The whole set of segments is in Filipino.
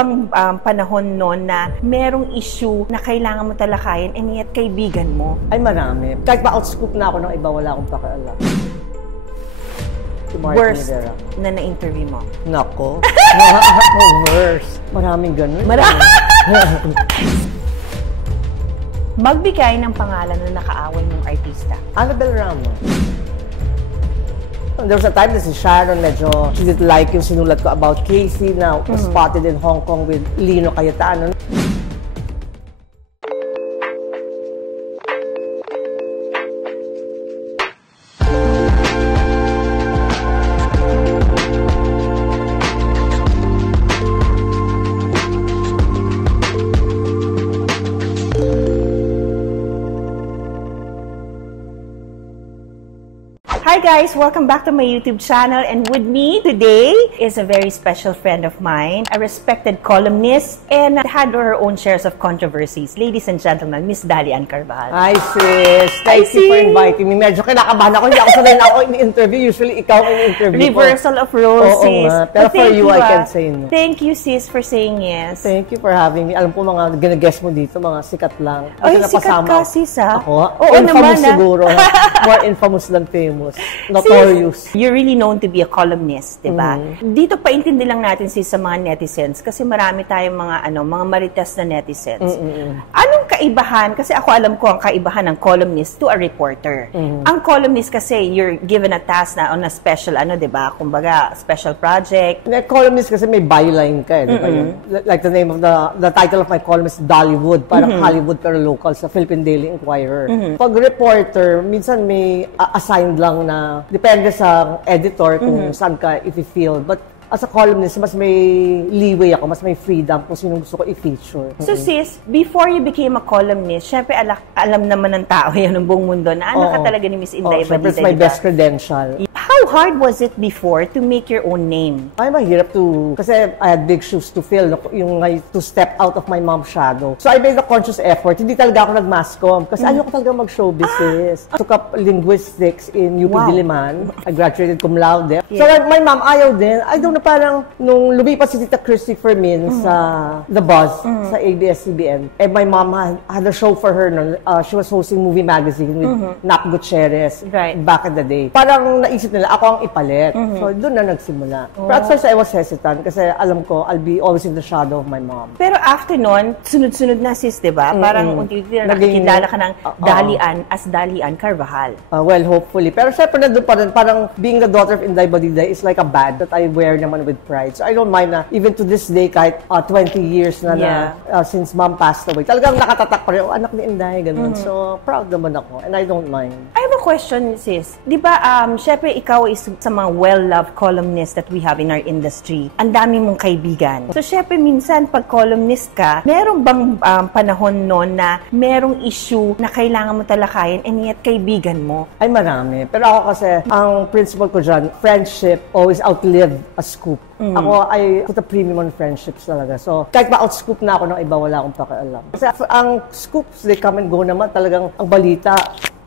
bang panahon noon na merong issue na kailangan mo talakayin and yet kaibigan mo? Ay, marami. Kahit pa-outscoop na ako ng iba, wala akong pakialam. Worst na na-interview mo? Nako. Worst. Maraming ganun. Marami. Magbigay ng pangalan na nakaaway mong artista. Annabel Ramos. There was a time na si Sharon medyo she didn't like yung sinulat ko about Casey na was spotted in Hong Kong with Lino Cayetano. Hi guys! Welcome back to my YouTube channel, and with me today is a very special friend of mine, a respected columnist, and had her own shares of controversies. Ladies and gentlemen, Miss Dali Ann Carvajal. Hi sis! Thank you for inviting me. Medyo kinakabahan ako, hindi ako sanay na ako in-interview. Usually ikaw in-interview ko. Reversal of roles, sis. Pero for you, I can say no. Thank you sis for saying yes. Thank you for having me. Alam ko mga gina-guest mo dito, mga sikat lang. Ay, sikat ka sis ha? Ako? Oo infamous naman siguro. More infamous than famous. Notorious. You're really known to be a columnist, di ba? Dito paintindi lang natin sa mga netizens kasi marami tayong mga marites na netizens. Anong kaibahan? Kasi ako alam ko ang kaibahan ng columnist to a reporter. Ang columnist kasi you're given a task na on a special di ba? Kumbaga, special project. Columnist kasi may byline ka di ba? Like the name of the title of my column is Dollywood, parang Hollywood pero local sa Philippine Daily Inquirer. Pag reporter, minsan may assigned lang na depende sa editor kung saan ka i-feel. But as a columnist, mas may leeway ako, mas may freedom kung sino gusto ko i-feature. So sis, before you became a columnist, syempre alam naman ng tao yan ng buong mundo na anak ka talaga ni Miss Inday Badida. Syempre, it's my best credential. How hard was it before to make your own name? Ay, mahirap to, kasi I had big shoes to fill, yung to step out of my mom's shadow. So I made a conscious effort. Hindi talaga ako nag-masscom kasi ayoko talaga mag-showbiz. Took up linguistics in UP Diliman. I graduated cum laude. So my mom ayaw din. I don't know, parang nung lumipas si Tita Christy Fermin sa The Buzz, sa ABS-CBN, my mom had a show for her. She was hosting movie magazine with Nap Gutierrez back in the day. Parang naisip nila, ako ang ipalit. So doon na nagsimula. But at first, I was hesitant kasi alam ko, I'll be always in the shadow of my mom. Pero after nun, sunod-sunod na sis, diba? Parang unti-unti na nakikilala ka ng Dali Ann Carvajal. Well, hopefully. Pero syempre nandun pa rin, parang being the daughter of Inday Badida is like a badge that I wear naman with pride. So I don't mind na, even to this day, kahit 20 years na since mom passed away, talagang nakatatak pa rin, anak ni Inday, ganun. So proud naman ako, and I don't mind. I have a question, sis. Di ba, syempre, ikaw is sa mga well-loved columnists that we have in our industry. Ang dami mong kaibigan. So, syempre, minsan, pag columnist ka, meron bang panahon noon na merong issue na kailangan mo talakayin and yet kaibigan mo? Ay, marami. Pero ako kasi, ang principle ko dyan, friendship always outlived a scoop. Ako, I put a premium on friendships talaga. So, kahit ma-outscoop na ako ng iba, wala akong pakialam. Kasi ang scoops, they come and go naman. Talagang ang balita,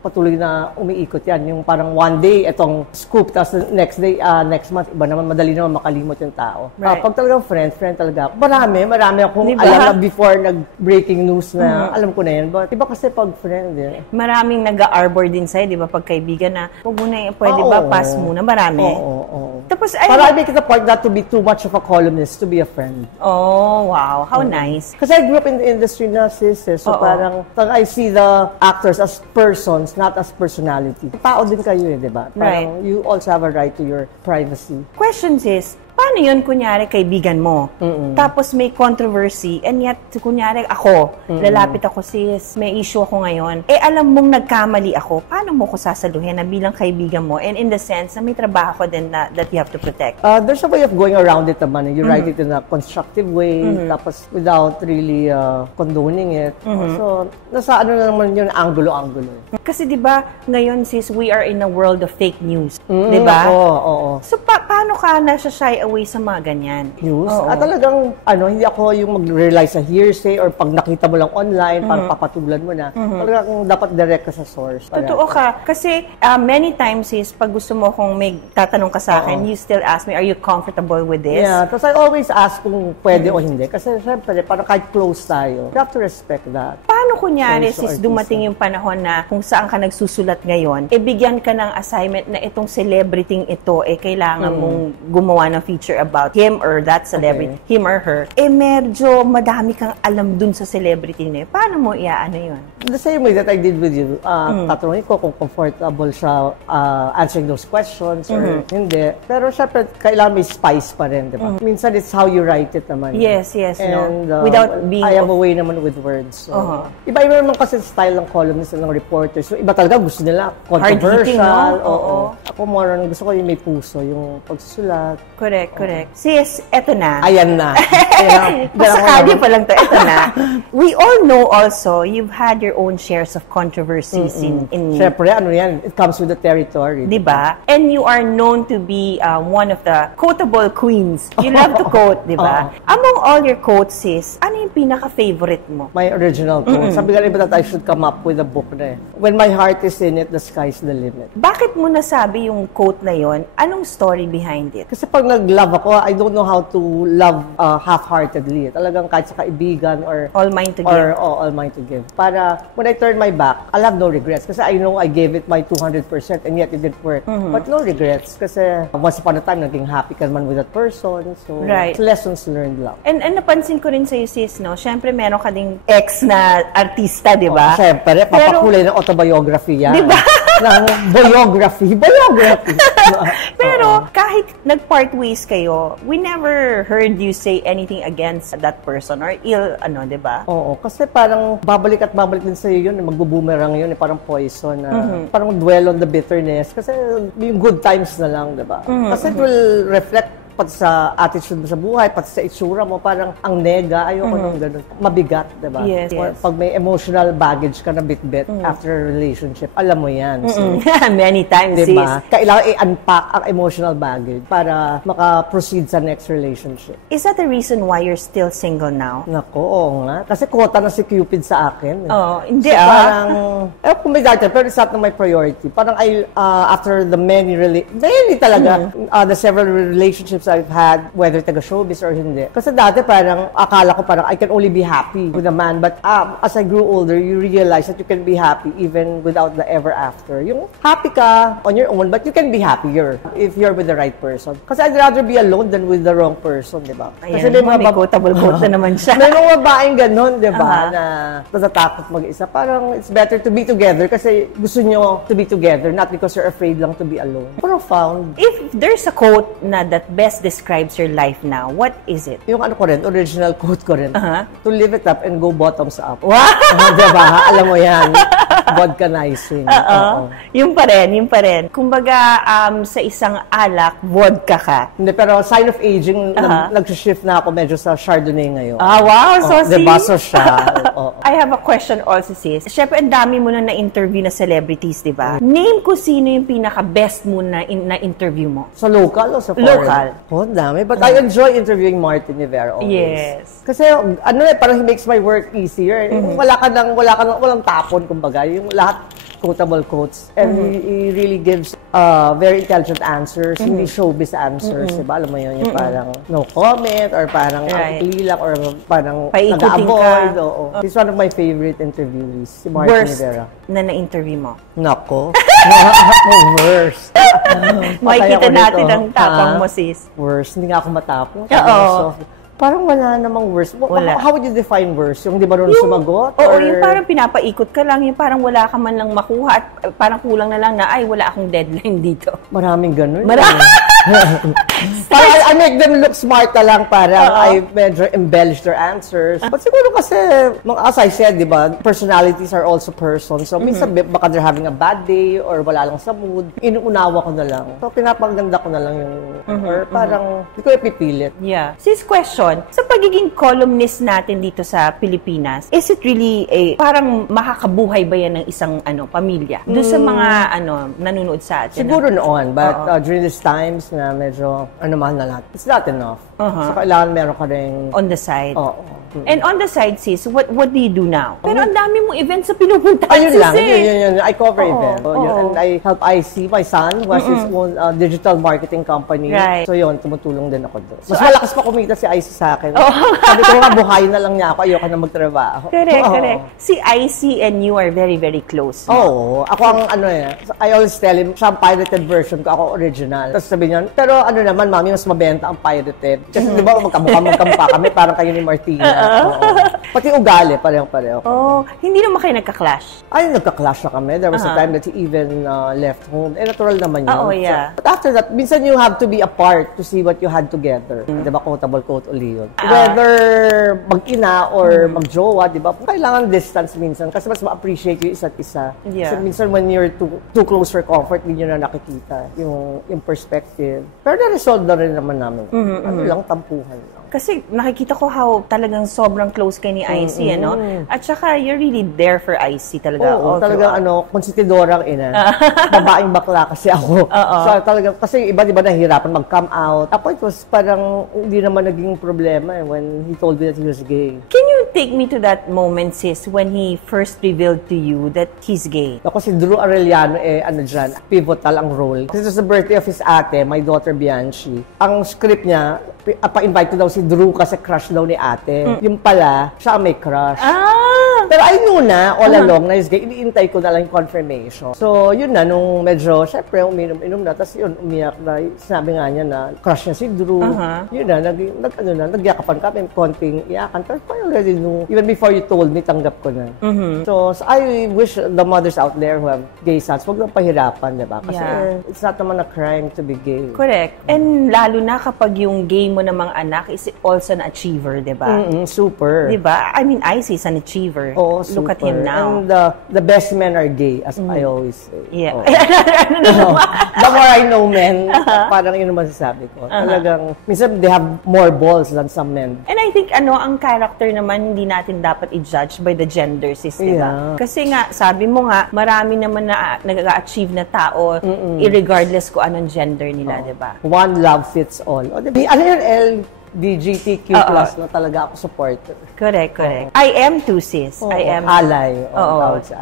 patuloy na umiikot yan. Yung parang one day, itong scoop, tapos next day, next month, iba naman, madali naman makalimot yung tao. Pag talagang friend talaga ako. Marami akong alam na before nag-breaking news na, alam ko na yan. But iba kasi pag friend, Maraming nag-arbor din sa'yo, di ba? Pag kaibigan na, huwag mo na, pwede ba, pass muna. Marami. Oo. Tapos, para I make it a point not to be too much of a columnist, to be a friend. Oh, wow. How nice. Kasi I grew up in the industry na, sis. So parang I see the actors as persons, not as personality. Tao din kayo di ba? Parang you also have a right to your privacy. Question is, paano yun, kunyari, kaibigan mo? Tapos may controversy, and yet, kunyari, ako, lalapit ako, sis, may issue ako ngayon. Alam mong nagkamali ako, paano mo ko sasaluhin na bilang kaibigan mo? And in the sense na may trabaho ko din na, that you have to protect. There's a way of going around it naman. You write it in a constructive way, tapos without really condoning it. So, nasa na naman yun, angulo-angulo. Kasi di ba ngayon, sis, we are in a world of fake news. Di ba? Oo. So, paano ka nasa-shy away sa mga ganyan. News. At talagang, hindi ako yung mag-rely sa hearsay or pag nakita mo lang online, parang papatulan mo na. Talagang dapat direct ka sa source. Totoo ka. Kasi many times pag gusto mo kung may tatanong ka sa akin, you still ask me, are you comfortable with this? Yeah, because I always ask kung pwede o hindi. Kasi syempre, parang kahit close tayo, you have to respect that. Paano kunyari, sis, dumating yung panahon na kung saan ka nagsusulat ngayon, bigyan ka ng assignment na itong celebrity ito, kailangan mong gumawa ng feature about him or that celebrity, him or her, medyo madami kang alam dun sa celebrity na yun. Paano mo iaano yun? The same way that I did with you, tatanungin ko kung comfortable siya answering those questions or hindi. Pero syempre, kailangan may spice pa rin, di ba? Minsan, it's how you write it naman. Yes, And, without being... I have a way naman with words. So, iba-iba naman kasi style ng columnist and ng reporters. So, iba talaga gusto nila controversial. No? Ako more gusto ko yung may puso, yung pagsusulat. Correct. Sis, eto na. Ayan na. Pasakali pa lang to. Eto na. We all know also, you've had your own shares of controversies in Siyempre, yan? It comes with the territory. Diba? And you are known to be one of the quotable queens. You love to quote, diba? Among all your quotes, sis, ano yung pinaka-favorite mo? My original quote. Sabi nga iba that I should come up with a book na When my heart is in it, the sky's the limit. Bakit mo nasabi yung quote na yon? Anong story behind it? Kasi pag nag-love ako, I don't know how to love half-heartedly. Talagang kahit sa kaibigan or... All mine to give. All mine to give. Para when I turn my back, I'll have no regrets. Kasi I know I gave it my 200% and yet it didn't work. But no regrets. Kasi once upon a time, naging happy ka naman with that person. So, it's lessons learned lang. And napansin ko rin sa'yo, sis, no? Siyempre, meron ka ding ex na artista, di ba? Siyempre, papakulay ng autobiography yan. Di ba? Ng biography. Pero, kahit nag-part ways kayo, we never heard you say anything against that person or ill, di ba? Oo, kasi parang babalik at babalik din sa'yo yun, magbubumerang yun, parang poison. Parang dwell on the bitterness. Kasi yung good times na lang, di ba? Kasi it will reflect pati sa attitude mo sa buhay, pati sa itsura mo, parang ang nega, ayoko nung ganun. Mabigat, diba? Yes. Pag may emotional baggage ka na bit-bit after a relationship, alam mo yan. So, many times, diba? sis. Kailangan i-unpack ang emotional baggage para maka-proceed sa next relationship. Is that the reason why you're still single now? Nako, oo nga. Kasi quota na si Cupid sa akin. Hindi so, parang, kung may dati, pero it's not na my priority. Parang after the many talaga, the several relationships I've had, whether taga-showbiz or hindi. Kasi dati parang, akala ko parang I can only be happy with a man. But as I grew older, you realize that you can be happy even without the ever after. Yung happy ka on your own, but you can be happier if you're with the right person. Kasi I'd rather be alone than with the wrong person, di ba? Kasi may quotable quote na naman siya. May mga babaeng ganon, di ba? Na natatakot mag-isa. Parang it's better to be together kasi gusto nyo to be together, not because you're afraid lang to be alone. Profound. If there's a quote na that best describes your life now, what is it? Yung ko rin, original quote ko rin. To live it up and go bottoms up. Wow! Diba? Alam mo yan. Vodkanizing. Yung pa rin. Kumbaga, sa isang alak, vodka ka. Hindi, pero sign of aging, nag-shift na ako medyo sa Chardonnay ngayon. Wow! So, diba? So siya. I have a question also, sis. Siyempre, ang dami mo na na-interview na celebrities, diba? Name ko sino yung pinaka-best mo na interview mo. Sa local o sa foreign? Local. Dami. But I enjoy interviewing Martin Rivera always. Yes. Kasi, parang he makes my work easier. Walang tapon, kumbaga. Yung lahat quotable quotes. And he really gives very intelligent answers, hindi showbiz answers. Diba? Alam mo yun, yung parang no comment, or parang ikli lang, or parang nag-avoid. He's one of my favorite interviewees, si Martin Rivera. Na na-interview mo? Nako. Worst. Makikita natin ang tapang mo, sis. Worst. Hindi nga ako matapang. Oo. Parang wala namang worst. Wala. How would you define worst? Yung di ba rin sumagot? Oo, yung parang pinapaikot ka lang, yung parang wala ka man lang makuha at parang kulang na lang na, ay, wala akong deadline dito. Maraming ganun. I make them look smart na lang, parang I medyo embellish their answers. But siguro kasi, as I said, di ba, personalities are also persons. So, minsan baka they're having a bad day or wala lang sa mood. Inuunawa ko na lang. So, pinapaganda ko na lang yung, or parang, hindi ko ipipilit. Yeah. Sis, question, sa pagiging columnist natin dito sa Pilipinas, is it really parang makakabuhay ba yan ng isang pamilya? Doon sa mga nanonood sa atin. Siguro noon, but during these times, na medyo, mahal na lahat. It's not enough. So, kailangan meron ka rin... On the side. Oo. And on the side, sis, what do you do now? Pero ang dami mong events sa pinupunta. Ayun lang. Yun. I cover events. And I help IC, my son, who has his own digital marketing company. Right. So yun, tumutulong din ako doon. Mas malakas pa kumita si IC sa akin. Sabi ko nga, buhayin na lang niya ako. Ayoko na magtrabaho. Correct. Si IC and you are very, very close. Ako ang I always tell him, siya ang pirated version ko, ako original. Tapos sabi niya, pero naman, mami, mas mabenta ang pirated. Kasi di ba, magkamukha kami, parang kayo ni Martina. Pati ugali, pareho-pareho. Hindi naman kayo nagka-clash? Ay, nagka-clash na kami. There was a time that he even left home. Natural naman yun. Yeah. But after that, minsan you have to be apart to see what you had together. Di ba, quotable quote uli yun. Whether mag-ina or mag-jowa, di ba, kailangan distance minsan kasi mas ma-appreciate yung isa't isa. Yeah. Kasi minsan when you're too close for comfort, hindi nyo na nakikita yung perspective. Pero na-resolve na rin naman namin. Lang, tampuhan lang. Kasi nakikita ko how talagang sobrang close kay ni IC, At saka you're really there for IC talaga. Oo, talagang konsentidorang ina. Babaeng bakla kasi ako. So talagang, kasi iba di ba nahihirapan mag-come out. Ako, it was parang hindi naman naging problema when he told me that he was gay. Can you take me to that moment, sis, when he first revealed to you that he's gay? Ako si Drew Arellano, dyan, pivotal ang role. Kasi it was the birthday of his ate, my daughter Bianchi. Ang script niya, pa-invite ko daw si Drew kasi crush daw ni ate. Yung pala, siya ang may crush. Pero I knew na, all along, na he's gay. Iniintay ko na lang yung confirmation. So, yun na, nung medyo, syempre, uminom na. Tapos yun, umiyak na. Sinabi nga niya na, crush niya si Drew. Yun na, nagyakapan kami, konting iyakan. Pero I already knew, even before you told me, tanggap ko na. So, I wish the mothers out there who have gay sons, huwag lang pahirapan, diba? Kasi it's not naman a crime to be gay. Correct. And lalo na kapag yung gay mo namang anak is also an achiever, diba? Super. Diba? I mean, IC is an achiever. Oh, super. Look at him now. And the best men are gay, as I always say. Yeah. The more I know men, parang yun naman sasabi ko. Talagang, minsan they have more balls than some men. And I think, ang character naman, hindi natin dapat i-judge by the gender, sis, diba? Kasi nga, sabi mo nga, marami naman na nag-achieve na tao, irregardless kung anong gender nila, diba? One love fits all. O, diba? Ano yun, LGBTQ+, na talaga ako supporter. Correct. I am too, sis. I am. Alay.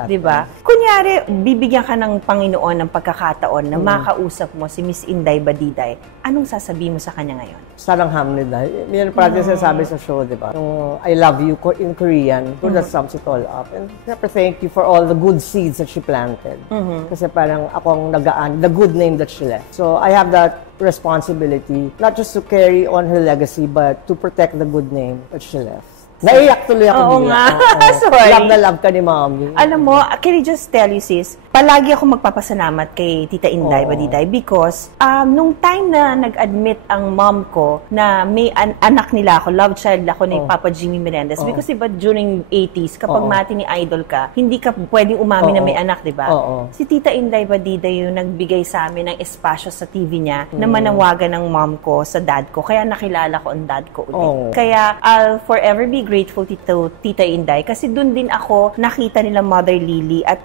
Diba? Kunyari, bibigyan ka ng Panginoon ng pagkakataon na makausap mo si Miss Inday Badiday. Anong sasabihin mo sa kanya ngayon? Sarang hamnida. Yan parang sinasabi sa show, diba? I love you in Korean. That sums it all up. And siyempre, thank you for all the good seeds that she planted. Kasi parang akong nagaan, the good name that she left. So, I have that responsibility, not just to carry on her legacy, but to protect the good name that she left. Naiyak tuloy ako. Oo nga. Sorry. Love na love ka ni Mommy. Alam mo, can I just tell you, sis, palagi ako magpapasalamat kay Tita Inday Badiday because nung time na nag-admit ang mom ko na may anak nila ako, love child ako ni Papa Jimmy Menendez. Because diba during 80s, kapag matinee idol ka, hindi ka pwedeng umamin na may anak, diba? Si Tita Inday Badiday yung nagbigay sa amin ng espasyo sa TV niya na manawagan ng mom ko sa dad ko. Kaya nakilala ko ang dad ko ulit. Kaya I'll forever be grateful to Tita Inday kasi doon din ako nakita nila Mother Lily at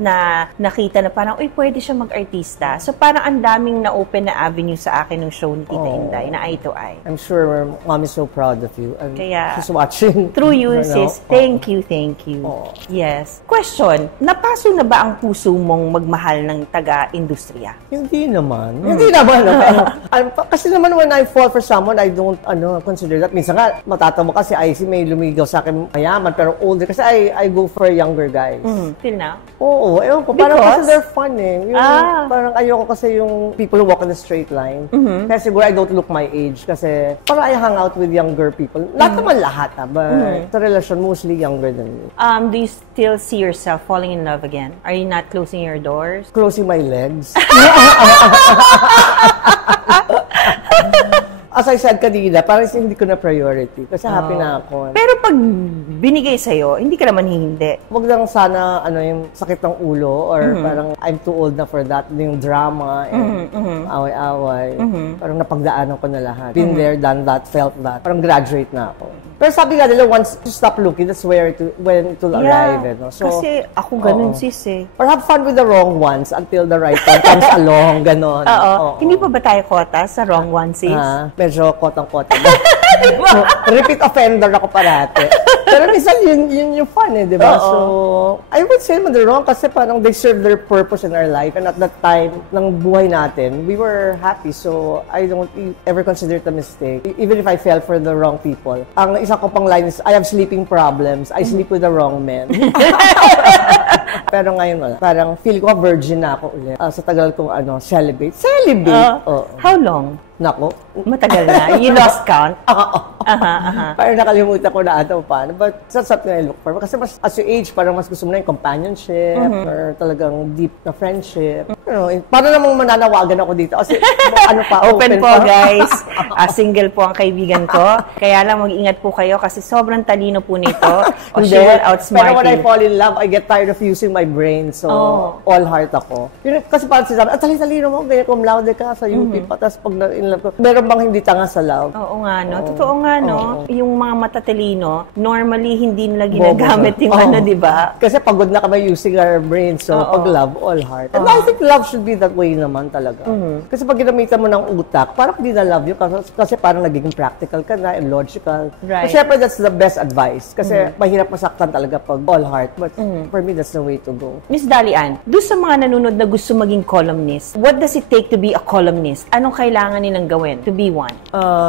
nakita na parang, pwede siya mag-artista. So parang ang daming na-open na avenue sa akin ng show ni Tita Inday na eye to eye. I'm sure Mom is so proud of you. And kaya, she's watching. Through you, sis. Thank you. Yes. Question, napaso na ba ang puso mong magmahal ng taga-industriya? Hindi naman. Kasi naman when I fall for someone, I don't consider that. Minsan nga, matatawa kasi IC may lumigaw sa akin mayaman pero older kasi I go for younger guys. Till now? Oo, ewan ko. Parang kasi they're fun eh. Parang ayoko kasi yung people who walk in a straight line. Kaya siguro I don't look my age kasi parang I hang out with younger people. Naman lahat but sa relasyon mostly younger than me. Do you still see yourself falling in love again? Are you not closing your doors? Closing my legs. As I said kanina, parang hindi ko na priority kasi happy na ako. Pero pag binigay sa'yo, hindi ka naman hindi. Huwag lang sana yung sakit ng ulo or parang I'm too old na for that. Yung drama and away-away. Parang napagdaanan ko na lahat. Been there, done that, felt that. Parang graduate na ako. Pero sabi nga nila, once you stop looking, that's when it will arrive. No? So, kasi ako ganun, sis eh. Or have fun with the wrong ones until the right one comes along, ganon. Oo. Hindi pa ba tayo kota sa wrong one, sis? Medyo kotang-kota. Repeat offender ako parati. Pero minsan yun yung fun eh, di ba? So, I would say man, they're wrong kasi parang they serve their purpose in our life, and at that time ng buhay natin, we were happy. So, I don't ever consider it a mistake. Even if I fell for the wrong people. Ang isa ko pang line is, I have sleeping problems. I sleep with the wrong men. Pero ngayon wala. Parang feel ko virgin na ako ulit. Sa tagal kong celibate. How long? Nako. Matagal na. You lost count? Parang nakalimutan ko na ata paano. But that's what I look for. Kasi mas, as you age, parang mas gusto mo na yung companionship or talagang deep na friendship. Paano namang mananawagan ako dito? Kasi open po, guys. Single po ang kaibigan ko. Kaya lang mag-ingat po kayo kasi sobrang talino po nito. She will outsmart you. Pero when I fall in love, I get tired of using my brain. So, all heart ako. Kasi parang sinasabi, talino mo, ganyan cum laude ka sa UP pa. Tapos pag in love ko, meron bang hindi tanga sa love? Oo nga, no? Totoo nga, no? Yung mga matatalino, normally hindi nila ginagamit yung di ba? Kasi pagod na kami using our brain. So, pag love, all heart. And I think love should be that way naman talaga. Kasi pag ginamitan mo ng utak, parang hindi na love you. Kasi parang nagiging practical ka na and logical. Right. But syempre, that's the best advice. Kasi mahirap masaktan talaga pag all heart. But for me, that's the way to go. Miss Dalian, doon sa mga nanonood na gusto maging columnist, what does it take to be a columnist? Anong kailangan nilang gawin to be one?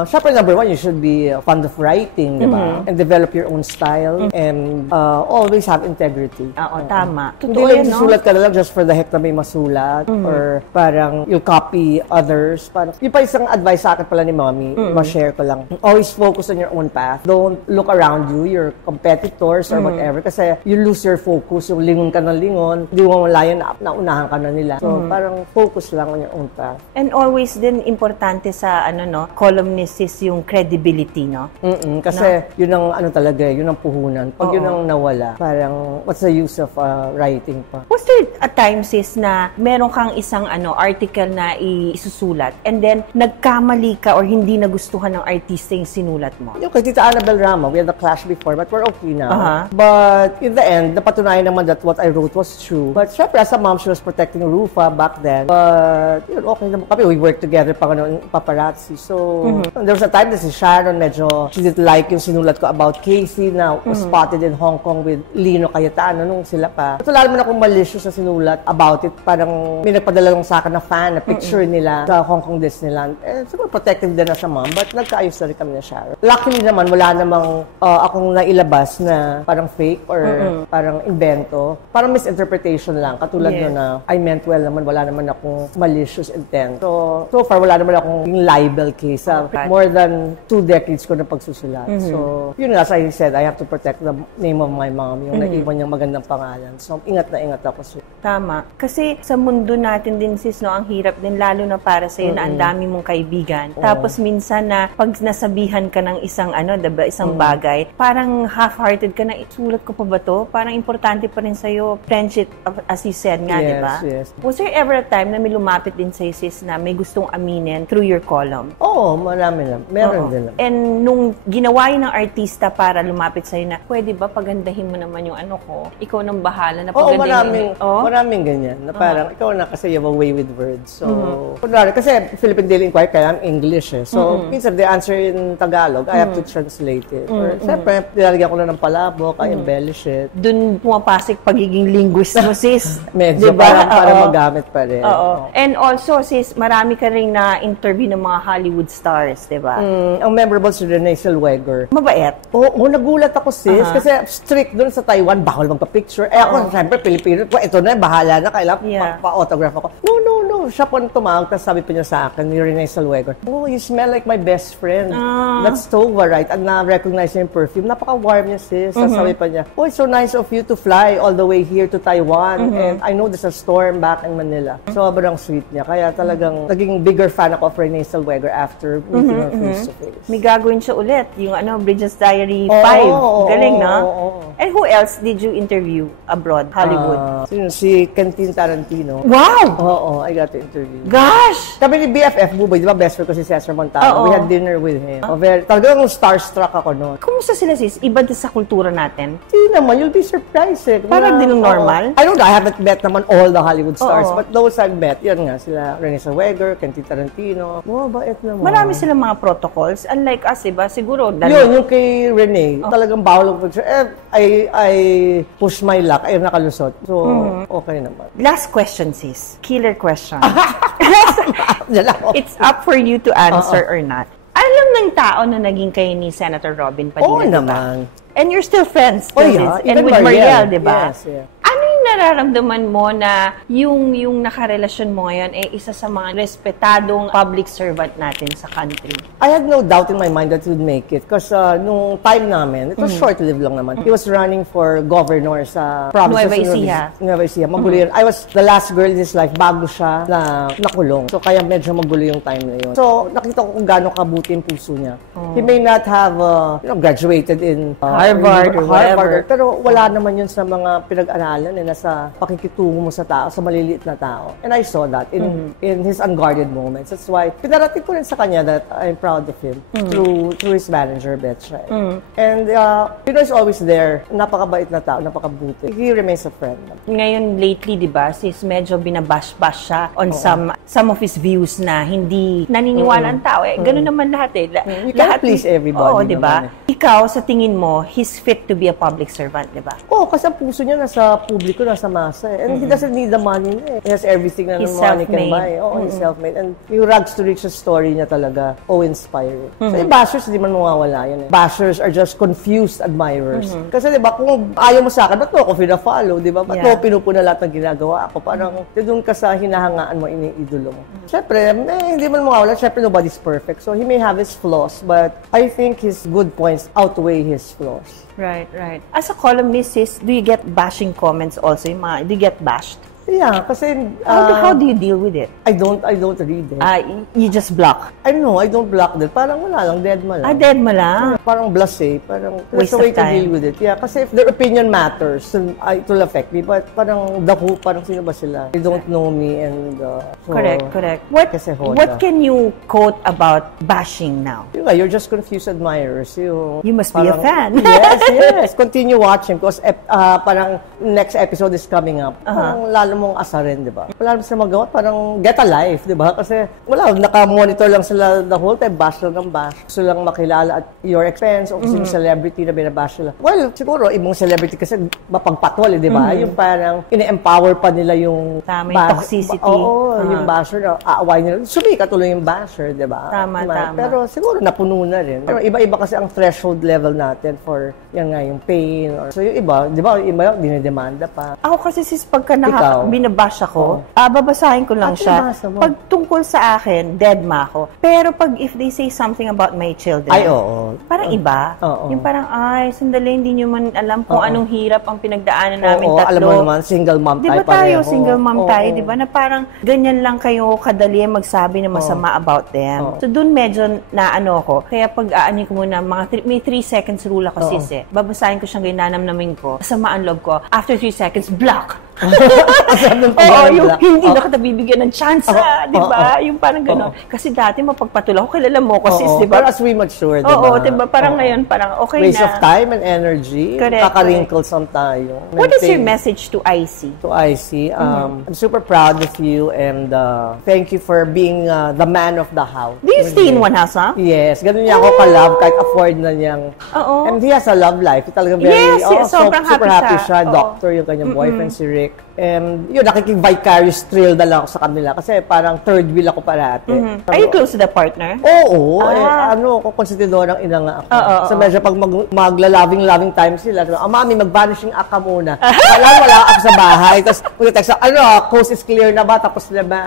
Syempre, number one, you should be fond of writing, di ba? And develop your own style and always have integrity. Tama. Hindi lang susulat ka na lang just for the heck na may masulat or parang you copy others. Parang, yung pa isang advice sa akin pala ni Mommy, ma-share ko lang. Always focus on your own path. Don't look around you, your competitors or whatever. Kasi you lose your focus. Yung lingon ka ng lingon, di mo malayan na unahan ka na nila. So, parang focus lang on your own path. And always din importante sa columnist is yung credibility, no? Kasi yun ang talaga, yun ang puhunan. Pag yun ang nawala, parang what's the use of writing pa? Was there a time, sis, na meron kang isang article na isusulat and then nagkamali ka or hindi nagustuhan ng artista yung sinulat mo? Yung kay Tita Annabel Rama, we had a clash before but we're okay now. But in the end, napatunayan naman that what I wrote was true. But syempre, as a mom, she was protecting Rufa back then. But yun, okay naman kami. We worked together pa paparazzi. So, there was a time na si Sharon, medyo she didn't like yung sinulat ko about Casey na was spotted in Hong Kong with Lino Cayetano nung sila pa. Wala naman akong malicious na sinulat about it. Parang may nagpadala lang sa akin na fan na picture nila sa Hong Kong Disneyland. Siguro protective din na siya, ma'am. But nagkaayos na rin kami na Sharon. Luckily naman, wala namang akong nailabas na parang fake or parang invento. Parang misinterpretation lang. Katulad na I meant well naman, wala naman akong malicious intent. So far, wala naman akong libel case. More than 2 decades ko na pagsusulat. So, yun nga, as I said, I have to protect the name of my mom, yung naiwan niyang magandang pangalan. So, ingat na ingat ako. Tama. Kasi sa mundo natin din, sis, no, ang hirap din, lalo na para sa'yo na ang dami mong kaibigan. Tapos minsan na pag nasabihan ka ng isang diba, isang bagay, parang half-hearted ka na, isulat ko pa ba to? Parang importante pa rin sa'yo, friendship, as you said nga, diba? Yes. Was there ever a time na may lumapit din sa'yo, sis, na may gustong aminin through your column? Oo, marami lang. Meron din lang. And nung ginawa yun ng artista para lumapit sa'yo na, pwede ba pagandahin mo naman yung ko? Ikaw nang bahala na pagandahin mo. Maraming ganyan. Na parang, ikaw na kasi you have a way with words. So, kunwari, kasi Philippine Daily Inquirer, kaya I'm English eh. So, minsan they answer in Tagalog, I have to translate it. Or, siyempre, nilalagyan ko na ng palabok, I embellish it. Doon pumapasok pagiging linguist mo, sis. Medyo diba? Para magamit pa rin. And also, sis, marami ka rin na-interview ng mga Hollywood stars, diba? Ang memorable si Renee Zellweger. Mabait? Oo, nagulat ako, sis. Kasi strict doon sa Taiwan, bawal magpa-picture. Ako, siyempre, Pilipino. Ito na, bahala na. Kailangan pa-autograph ako. No. Siya po tumawag. Tapos sabi pa niya sa akin, ni Renee Zellweger, oh, you smell like my best friend. That's Tova, right? At na-recognize niya yung perfume. Napaka-warm niya, sis. Tapos sabi pa niya, oh, it's so nice of you to fly all the way here to Taiwan. And I know there's a storm back in Manila. Sobrang sweet niya. Kaya talagang naging bigger fan ako of Renee Zellweger after meeting her face-to-face. May gagawin siya ulit. Yung Bridges Diary 5. Galing, no? And who else did you interview abroad, Hollywood? Si Quentin Tarantino. Wow! Oo, I got to interview. Gosh! Kami ni BFF Buboy, di ba best friend ko si Cesar Montano? Oo. We had dinner with him. Talagang starstruck ako noon. Kumusta sila, sis? Iba din sa kultura natin? Hindi naman, you'll be surprised eh. Parang din normal? I don't know, I haven't met naman all the Hollywood stars, Oo. but those I've met, yan nga, sila Renee Zellweger, Quentin Tarantino. Bait naman. Marami silang mga protocols. Unlike us, diba? Siguro, Yun, yung kay Renee, talagang bawal ako. I push my luck, ayaw nakalusot. So, okay naman. Last question, sis. Killer question. It's up for you to answer or not. Alam ng tao na naging kayo ni Senator Robin Padilla, Oo diba? naman. And you're still friends. Oh, sis. yeah. And Even with Mariel, diba? Yes, yeah. Ano yung nararamdaman mo na yung nakarelasyon mo ngayon ay isa sa mga respetadong public servant natin sa country? I had no doubt in my mind that he would make it because nung time namin, it was short-lived lang naman. He was running for governor sa province Nueva Ecija. Nueva Ecija. Magulo yun. I was the last girl in his life bago siya na nakulong. So kaya medyo magulo yung time na yun. So nakita ko kung gaano kabuti yung puso niya. He may not have graduated in Harvard or whatever. Pero wala naman yun sa mga pinag-aralan nasa pakikitungo mo sa tao, sa maliliit na tao. And I saw that in his unguarded moments. That's why pinarating ko rin sa kanya that I'm proud of him through his manager, Betcha. And Pinoy is always there. Napakabait na tao, napakabuti. He remains a friend. Ngayon, lately, di ba, sis, medyo binabash-bash siya on some of his views na hindi naniniwala ang tao. Ganun naman lahat eh. You can't please everybody. Oo, di ba? Ikaw, sa tingin mo, he's fit to be a public servant, di ba? Oo, kasi ang puso niya nasa publiko, nasa masa eh. And he doesn't need the money niya eh. He has everything na money can buy. Oo, he's self-made. And yung rags to riches story niya talaga, inspiring. So yung bashers, hindi man mawawala yun eh. Bashers are just confused admirers. Kasi di ba, kung ayaw mo sa akin, ba't mo ako pina-follow, di ba? Ba't mo pinupuna lahat ng ginagawa ako? Parang doon ka sa hinahangaan mo, iniidolo mo. Siyempre, hindi man mawawala. Siyempre, nobody's perfect. So he may have his flaws, but I think his good points outweigh his flaws. Right. As a columnist, sis, do you get bashing comments also? Do you get bashed? Yeah, kasi How do you deal with it? I don't read it. You just block? I don't block it. Parang wala lang, dead ma lang. Dead mo lang? Parang blasé. Parang Waste there's a way of to time. deal with it. Yeah, kasi if their opinion matters, it will affect me. But parang parang sino ba sila? They don't know me and... so, Correct. Kasi What can you quote about bashing now? Yun nga, you're just confused admirers. You must be a fan. Yes. Continue watching because parang next episode is coming up. Parang lalo mong asarin, di ba? Wala naman sila magawa, parang get a life, di ba? Kasi wala, naka-monitor lang sila the whole time, bash lang ng bash. Gusto lang makilala at your expense o gusto yung celebrity na binabash nila. Well, siguro, ibang celebrity kasi mapagpatol, di ba? Yung parang ine-empower pa nila yung tama, yung toxicity. Yung basher na aaway nila. Sumikat tuloy yung basher, di ba? Tama. Pero siguro napuno na rin. Pero iba-iba kasi ang threshold level natin for yan nga, yung pain. So yung iba, di ba, iba dinidemanda pa. Ako kasi sis, pagka Ikaw? binabash ako, babasahin ko lang siya. Pag tungkol sa akin, dead ma ako. Pero pag if they say something about my children, parang iba. Yung parang, sandali, hindi nyo man alam kung anong hirap ang pinagdaanan namin tatlo. Alam mo naman, single mom tayo pareho. Di ba tayo, single mom tayo, di ba? Na parang ganyan lang kayo kadali magsabi na masama about them. So dun medyo naano ko. Kaya pag aani ko muna, may 3 seconds rule ako sis eh. Babasahin ko siyang ginanamnamin ko. Masama ang loob ko. After 3 seconds, block! Yung hindi na kita bibigyan ng chance, di ba? Yung parang gano'n. Kasi dati mapagpatuloy ako, kilala mo ko, sis, di ba? But as we mature, di ba? Oo, di ba? Parang ngayon, parang okay waste na. of time and energy. Correct. Kaka-wrinkles lang tayo. What is your message to IC? To IC, I'm super proud of you and thank you for being the man of the house. Do you stay in one house, ha? Yes, ganun niya ako ka-love, kahit afford na niyang. And he has a love life. Talagang very, sobrang super happy siya. Oo. Doctor yung kanyang boyfriend, si Rick. And yun, nakikig-vicarious thrill na lang ako sa kanila kasi parang third wheel ako parati. Are you close to the partner? Oo. Konsentidorang ina nga ako. So medyo pag magla-loving time sila, mami, mag-vanishing act ka muna. Wala ako sa bahay. Tapos mag-text coast is clear na ba? Tapos na ba?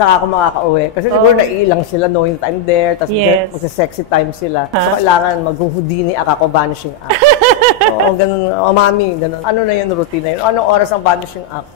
Saka ako makaka-uwi. Kasi siguro naiilang sila knowing that I'm there. Tapos magsa-sexy time sila. So kailangan mag-Houdini act ako, vanishing act. Oo, ganun. Mami, ganun. Ano na yung routine na yun? Anong oras ang vanishing act?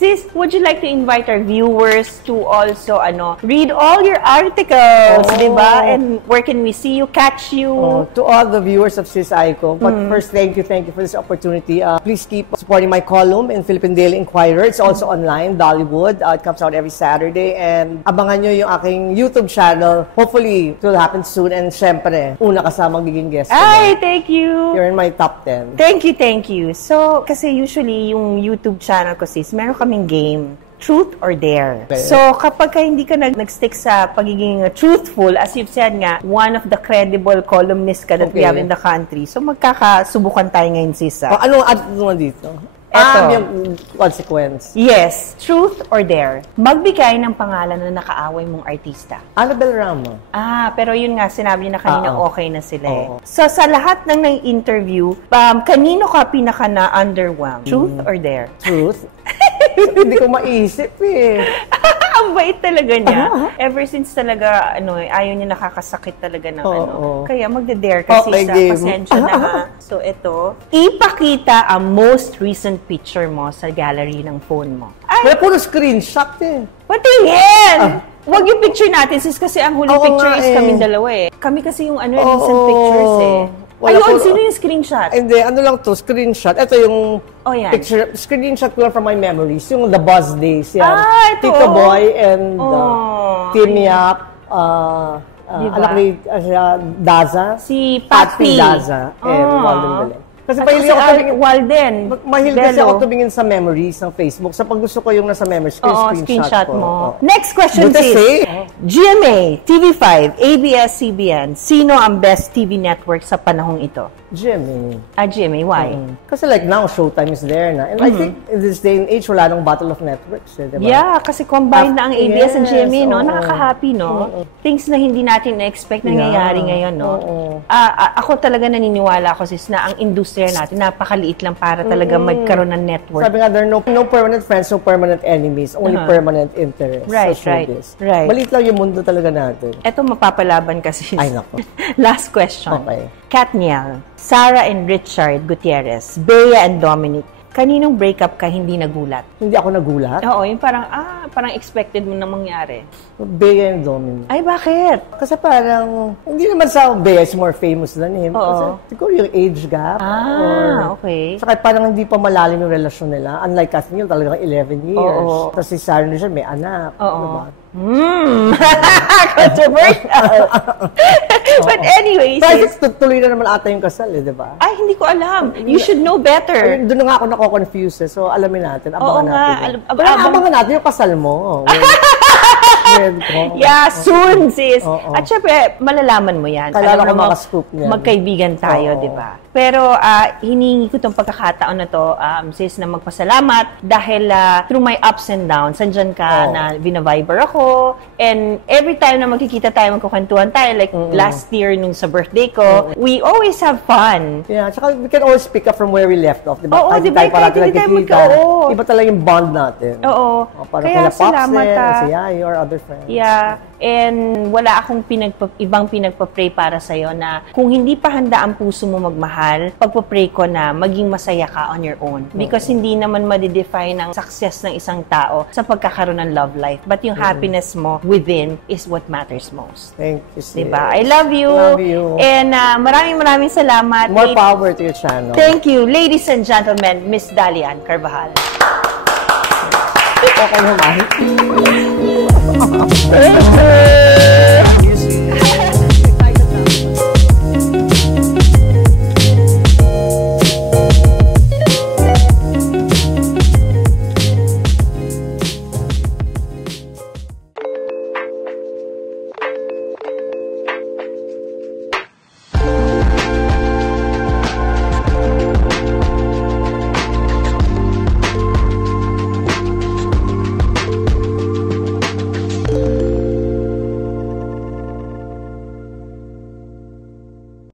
Sis, would you like to invite our viewers to also read all your articles, di ba? And where can we see you, catch you? To all the viewers of Sis Aiko, but first, thank you for this opportunity. Please keep supporting my column in Philippine Daily Inquirer. It's also online, Dollywood. It comes out every Saturday. And abangan nyo yung aking YouTube channel. Hopefully, it will happen soon. And syempre, una ka sa magiging guest. Ay, thank you! You're in my top 10. Thank you. So, kasi usually, yung YouTube channel ko, sis, meron kaming game. Truth or Dare. Okay. So, kapag hindi ka nag-stick sa pagiging truthful, as you've said nga, one of the credible columnists ka that we have in the country. So, magkakasubukan tayo ngayon, sis. Anong naman dito? Yung consequence. Yes. Truth or Dare. Magbigay ng pangalan na nakaaway mong artista. Annabel Ramo. Pero yun nga, sinabi niya na kanina okay na sila eh. So, sa lahat ng interview, kanino ka pinaka na-underwhelmed? Truth or Dare? Truth? Hindi ko maisip eh. Ang bait talaga niya. Ever since talaga, ayaw niya nakakasakit talaga ng Kaya magde-dare kasi sa pasensya na ha. So, ito. Ipakita ang most recent picture mo sa gallery ng phone mo. May puro screenshot eh. Patingin! Wag yung picture natin, sis, kasi ang huling picture is kaming dalawa eh. Kami kasi yung recent pictures eh. Ayun, sino yung screenshot? Hindi, lang to, screenshot. Ito yung picture, screenshot ko lang from my memories. Yung The Buzz Days. Yan. Ito. Tito Boy and Tim Yap, anak ni Daza. Si Papi Daza and Walden Belen. Kasi mahilig kasi ako tumingin sa memories ng Facebook. Sa pag gusto ko yung nasa memories, screenshot ko. Mo. Next question, please. GMA, TV5, ABS-CBN, sino ang best TV network sa panahong ito? GMA. GMA, why? Kasi like now, Showtime is there na. And I think in this day and age, wala nang battle of networks. Diba? Yeah, kasi combined na ang ABS and GMA, no? Nakaka-happy, no? Things na hindi natin na-expect nangyayari ngayon, no? Ako talaga naniniwala ako, sis, na ang industriya natin, napakaliit lang para talaga magkaroon ng network. Sabi nga, there are no permanent friends, no permanent enemies, only permanent interests. Right. Maliit lang yung mundo talaga natin. Eto, mapapalaban kasi. Ay, nako. Last question. Okay. Katniel, Sarah and Richard Gutierrez, Bea and Dominic, kaninong breakup ka hindi nagulat? Hindi ako nagulat? Oo, yung parang expected mo na mangyari. Bea and Dominic. Ay, bakit? Kasi parang, hindi naman sa Bea is more famous than him. Oo. Kasi siguro yung age gap. Okay. Saka parang hindi pa malalim yung relasyon nila. Unlike Katniel, talagang 11 years. Oo. Tapos si Sarah and Richard may anak. Oo. Controversial. But anyways, tuloy na naman ata yung kasal, di ba? Ay, hindi ko alam. You should know better. Doon na nga ako nako-confuse. So, alamin natin. Abangan natin. Abangan natin yung kasal mo. Yeah, soon, sis. At syempre, malalaman mo yan. Kalala ko maka-scoop niya. Magkaibigan tayo, di ba? Pero hiningi ko itong pagkakataon na to, sis, na magpasalamat dahil through my ups and downs, sandyan ka na vina-viber ako. And every time na magkikita tayo, magkukwentuhan tayo, like last year nung sa birthday ko, we always have fun. Yeah, tsaka we can always pick up from where we left off. Diba? Oo, diba? Kahit hindi tayo Iba talaga yung bond natin. Oo. Kaya salamat si Yai or other friends. Yeah. And wala akong ibang pinagpa-pray para sa'yo na kung hindi pa handa ang puso mo magmahal, pagpa-pray ko na maging masaya ka on your own. Because hindi naman madidefine ang success ng isang tao sa pagkakaroon ng love life. But yung happiness mo within is what matters most. Thank you, sis. Diba? I love you. Love you. And maraming salamat. More power to your channel. Thank you. Ladies and gentlemen, Miss Dalian Carvajal. Okay naman.